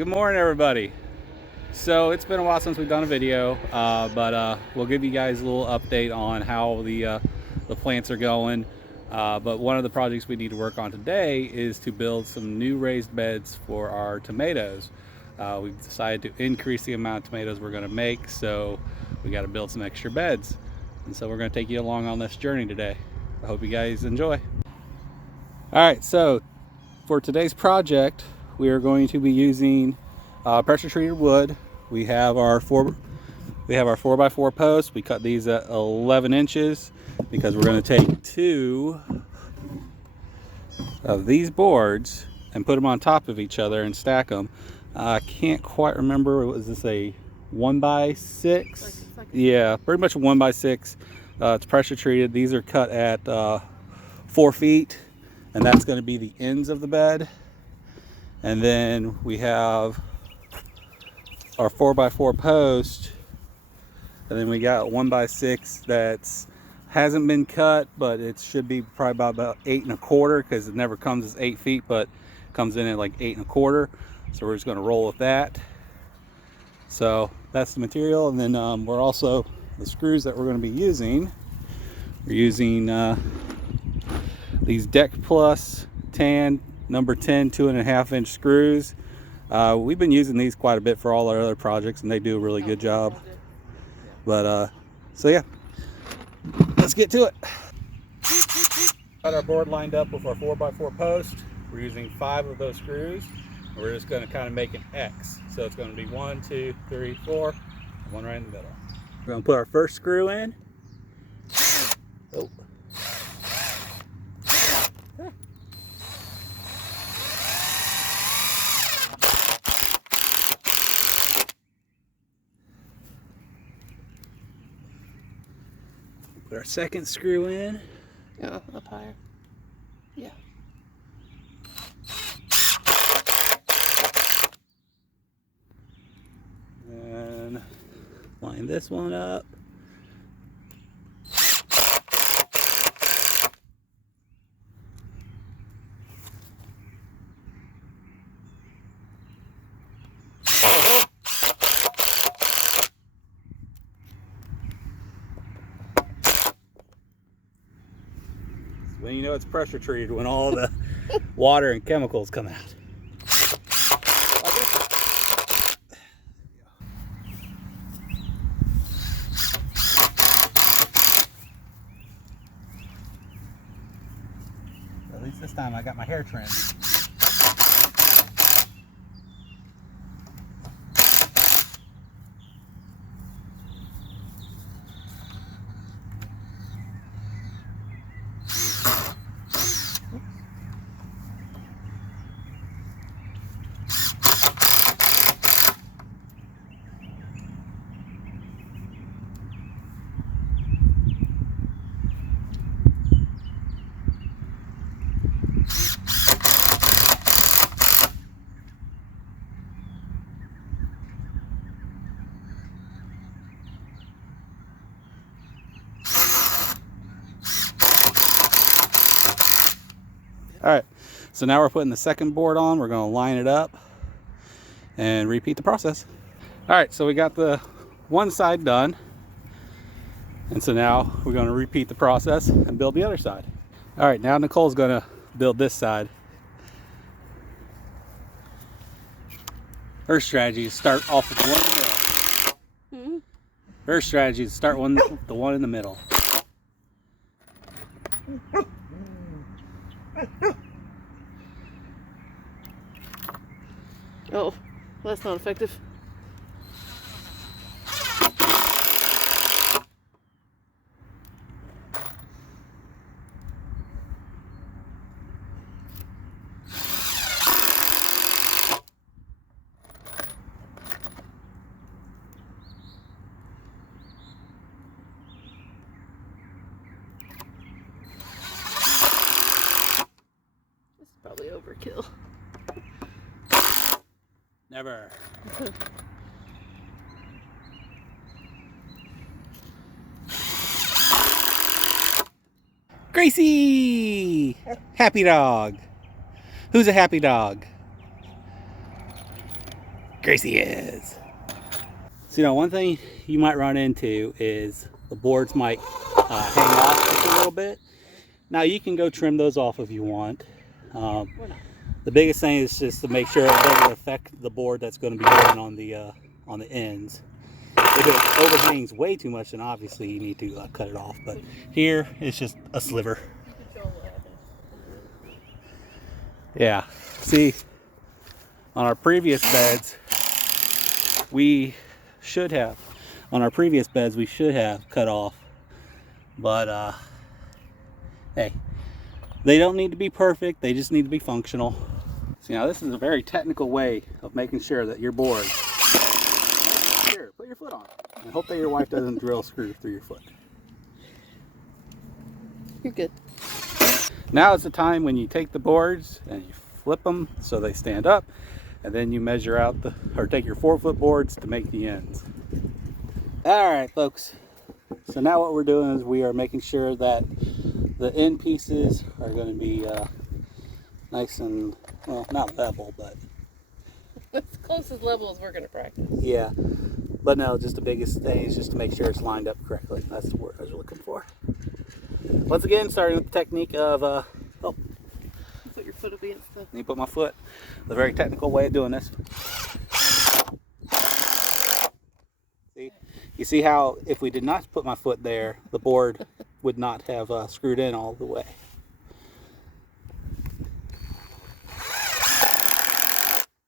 Good morning, everybody. So it's been a while since we've done a video, but we'll give you guys a little update on how the plants are going. But one of the projects we need to work on today is to build some new raised beds for our tomatoes. We've decided to increase the amount of tomatoes we're going to make, so we got to build some extra beds. And so we're going to take you along on this journey today. I hope you guys enjoy. All right, so for today's project, we are going to be using pressure treated wood. We have our 4x4 posts. We cut these at 11 inches because we're going to take 2 of these boards and put them on top of each other and stack them. I can't quite remember, was this a 1x6? Yeah, pretty much a 1x6. It's pressure treated. These are cut at 4 feet, and that's going to be the ends of the bed. And then we have our 4x4 post, and then we got 1x6 that's hasn't been cut, but it should be probably about 8 1/4, because it never comes as 8 feet, but comes in at like 8 1/4. So we're just going to roll with that. So that's the material. And then we're also, the screws that we're going to be using, we're using these Deck Plus Tan number 10 2.5 inch screws. We've been using these quite a bit for all our other projects, and they do a really good job. But so yeah, let's get to it. Got our board lined up with our 4x4 post. We're using 5 of those screws. We're just going to kind of make an X. So it's going to be 1, 2, 3, 4, and 1 right in the middle. We're going to put our first screw in. Oh. Put our second screw in. Oh, up higher. Yeah. And line this one up. When you know it's pressure treated, when all the water and chemicals come out. At least this time I got my hair trimmed. All right, so now we're putting the second board on. We're going to line it up and repeat the process. All right, so we got the one side done, and so now we're going to repeat the process and build the other side. All right, now Nicole's going to build this side. Her strategy is start off with the one in the middle. Her strategy is start the one in the middle. Oh, well, that's not effective. This is probably overkill. Never. Gracie! Happy dog. Who's a happy dog? Gracie is. So, you know, one thing you might run into is the boards might hang off just a little bit. Now, you can go trim those off if you want. The biggest thing is just to make sure it doesn't affect the board that's going to be going on the ends. If it overhangs way too much, then obviously you need to cut it off. But here, it's just a sliver. Yeah. See, on our previous beds, we should have cut off. But hey, they don't need to be perfect. They just need to be functional. So, you know, this is a very technical way of making sure that your board. Here, put your foot on it. I hope that your wife doesn't drill screw through your foot. You're good. Now is the time when you take the boards and you flip them so they stand up, and then you measure out take your 4-foot boards to make the ends. All right, folks. So now what we're doing is we are making sure that the end pieces are going to be nice and, well, not level, but As close as level as we're going to practice. yeah. But no, just the biggest thing is just to make sure it's lined up correctly. That's the word I was looking for. Once again, starting with the technique of, Put your foot against the... let me put my foot. The very technical way of doing this. See? You see how if we did not put my foot there, the board would not have screwed in all the way.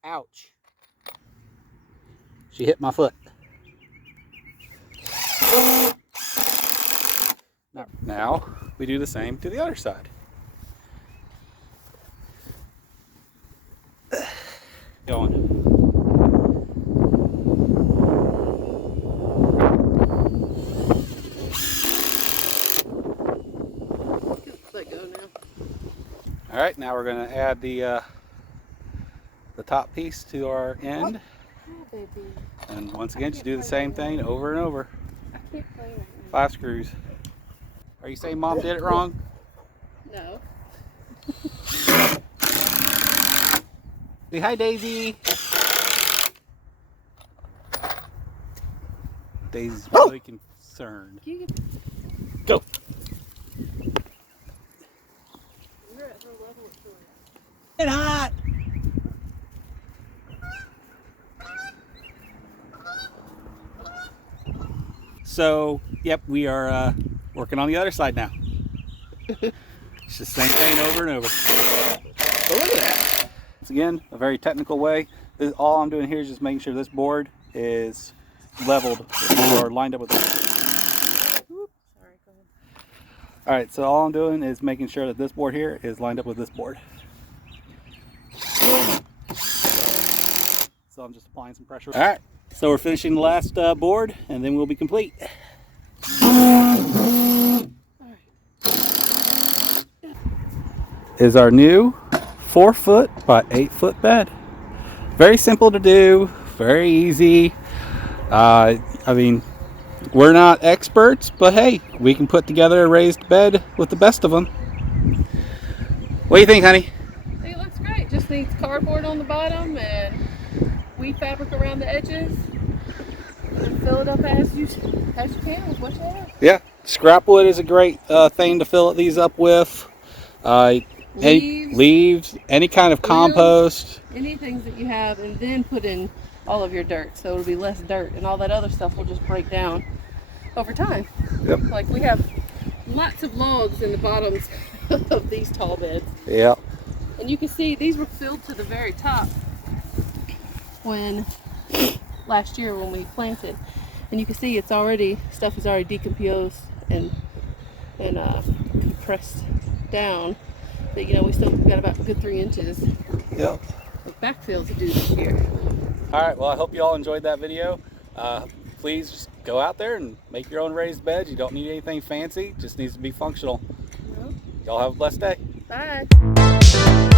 Ouch. She hit my foot. Now we do the same to the other side. Going. Let go now. All right, now we're going to add the top piece to our end. Oh, baby. And once again, just do the same thing over and over. I can't play right now. 5 screws. Are you saying Mom did it wrong? No. Say hi, Daisy. Daisy's really concerned. Go. You're at her level of choice. Get hot. So, yep, we are working on the other side now. It's the same thing over and over. But look at that. Once again, a very technical way. All I'm doing here is just making sure this board is leveled or lined up with it. Sorry, go ahead. All right, so all I'm doing is making sure that this board here is lined up with this board. So I'm just applying some pressure. All right, so we're finishing the last board, and then we'll be complete. Is our new 4-foot by 8-foot bed. Very simple to do, very easy. I mean, we're not experts, but hey, we can put together a raised bed with the best of them. What do you think, honey? I think it looks great. Just needs cardboard on the bottom and weave fabric around the edges. And fill it up as you can with what you have. Yeah, scrap wood is a great thing to fill these up with. Leaves, any kind of compost. Anything that you have, and then put in all of your dirt, so it'll be less dirt, and all that other stuff will just break down over time. Yep. Like we have lots of logs in the bottoms of these tall beds. Yep. And you can see these were filled to the very top last year when we planted, and you can see stuff is already decomposed and compressed down. But you know, we still got about a good 3 inches Yep. of backfill to do this year. All right, well, I hope you all enjoyed that video. Please just go out there and make your own raised beds. You don't need anything fancy, just needs to be functional. Y'all have a blessed day. Bye.